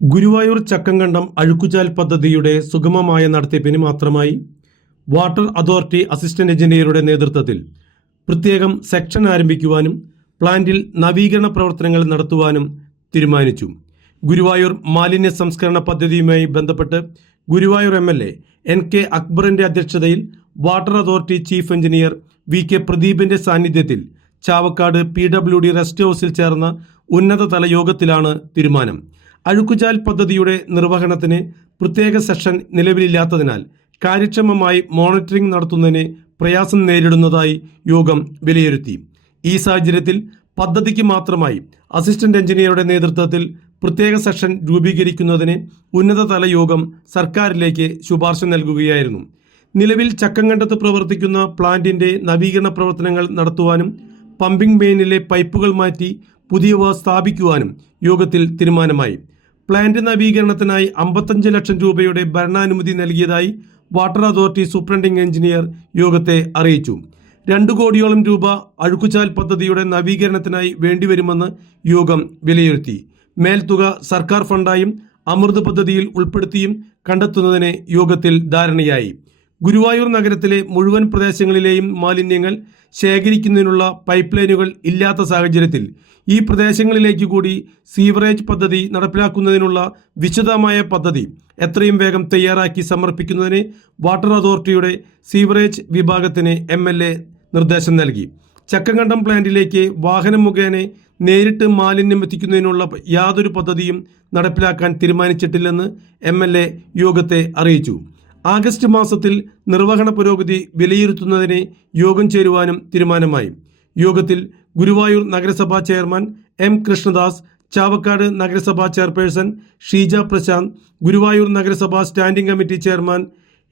ഗുരുവായൂർ ചക്കങ്കണ്ടം അഴുക്കുചാൽ പദ്ധതിയുടെ സുഗമമായ നടത്തിപ്പിന് മാത്രമായി വാട്ടർ അതോറിറ്റി അസിസ്റ്റന്റ് എഞ്ചിനീയറുടെ നേതൃത്വത്തിൽ പ്രത്യേകം സെക്ഷൻ ആരംഭിക്കുവാനും പ്ലാന്റിൽ നവീകരണ പ്രവർത്തനങ്ങൾ നടത്തുവാനും തീരുമാനിച്ചു. ഗുരുവായൂർ മാലിന്യ സംസ്കരണ പദ്ധതിയുമായി ബന്ധപ്പെട്ട് Guruvayur M L A N K അക്ബറിന്റെ അധ്യക്ഷതയിൽ water authority chief engineer V K പ്രദീപിന്റെ സാന്നിധ്യത്തിൽ Chavakkad P W D rest ഹൗസിൽ ചേർന്ന ഉന്നതതല യോഗത്തിലാണ് തീരുമാനം. അഴുക്കുചാൽ പദ്ധതിയുടെ നിർവഹണത്തിന് പ്രത്യേക സെഷൻ നിലവിലില്ലാത്തതിനാൽ കാര്യക്ഷമമായി മോണിറ്ററിംഗ് നടത്തുന്നതിന് പ്രയാസം നേരിടുന്നതായി യോഗം വിലയിരുത്തി. ഈ സാഹചര്യത്തിൽ പദ്ധതിക്ക് മാത്രമായി അസിസ്റ്റന്റ് എഞ്ചിനീയറുടെ നേതൃത്വത്തിൽ പ്രത്യേക സെഷൻ രൂപീകരിക്കുന്നതിന് ഉന്നതതല യോഗം സർക്കാരിലേക്ക് ശുപാർശ നൽകുകയായിരുന്നു. നിലവിൽ ചക്കങ്കണ്ടത്ത് പ്രവർത്തിക്കുന്ന പ്ലാന്റിന്റെ നവീകരണ പ്രവർത്തനങ്ങൾ നടത്തുവാനും പമ്പിംഗ് മെയിനിലെ പൈപ്പുകൾ മാറ്റി പുതിയവ സ്ഥാപിക്കുവാനും യോഗത്തിൽ തീരുമാനമായി. പ്ലാന്റ് നവീകരണത്തിനായി അമ്പത്തഞ്ച് ലക്ഷം രൂപയുടെ ഭരണാനുമതി നൽകിയതായി വാട്ടർ അതോറിറ്റി സൂപ്രണ്ടിംഗ് എഞ്ചിനീയർ യോഗത്തെ അറിയിച്ചു. രണ്ടു കോടിയോളം രൂപ അഴുക്കുചാൽ പദ്ധതിയുടെ നവീകരണത്തിനായി വേണ്ടിവരുമെന്ന് യോഗം വിലയിരുത്തി. മേൽത്തുക സർക്കാർ ഫണ്ടായും അമൃത് പദ്ധതിയിൽ ഉൾപ്പെടുത്തിയും കണ്ടെത്തുന്നതിന് യോഗത്തിൽ ധാരണയായി. ഗുരുവായൂർ നഗരത്തിലെ മുഴുവൻ പ്രദേശങ്ങളിലെയും മാലിന്യങ്ങൾ ശേഖരിക്കുന്നതിനുള്ള പൈപ്പ് ലൈനുകൾ ഇല്ലാത്ത സാഹചര്യത്തിൽ ഈ പ്രദേശങ്ങളിലേക്ക് കൂടി സീവറേജ് പദ്ധതി നടപ്പിലാക്കുന്നതിനുള്ള വിശദമായ പദ്ധതി എത്രയും വേഗം തയ്യാറാക്കി സമർപ്പിക്കുന്നതിന് വാട്ടർ അതോറിറ്റിയുടെ സീവറേജ് വിഭാഗത്തിന് എം നിർദ്ദേശം നൽകി. ചക്കങ്കണ്ടം പ്ലാന്റിലേക്ക് വാഹനം മുഖേന നേരിട്ട് മാലിന്യം എത്തിക്കുന്നതിനുള്ള യാതൊരു പദ്ധതിയും നടപ്പിലാക്കാൻ തീരുമാനിച്ചിട്ടില്ലെന്ന് എം യോഗത്തെ അറിയിച്ചു. ആഗസ്റ്റ് മാസത്തിൽ നിർവഹണ പുരോഗതി വിലയിരുത്തുന്നതിന് യോഗം ചേരുവാനും തീരുമാനമായി. യോഗത്തിൽ ഗുരുവായൂർ നഗരസഭാ ചെയർമാൻ എം കൃഷ്ണദാസ് ചാവക്കാട് നഗരസഭാ ചെയർപേഴ്സൺ ഷീജ പ്രശാന്ത് ഗുരുവായൂർ നഗരസഭാ standing committee chairman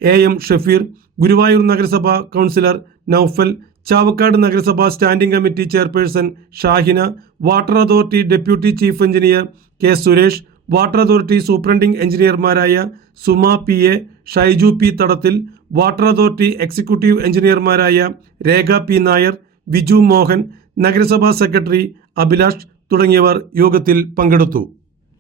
A M Shafeer Guruvayur നഗരസഭാ കൗൺസിലർ നൌഫൽ ചാവക്കാട് നഗരസഭാ standing committee chairperson Shahina water authority deputy chief engineer K Suresh water authority superintending എഞ്ചിനീയർമാരായ Suma P A Shaiju P Thadathil water authority executive എഞ്ചിനീയർമാരായ Rekha P Nair Viju Mohan നഗരസഭാ secretary Abhilash തുടങ്ങിയവർ യോഗത്തിൽ പങ്കെടുത്തു.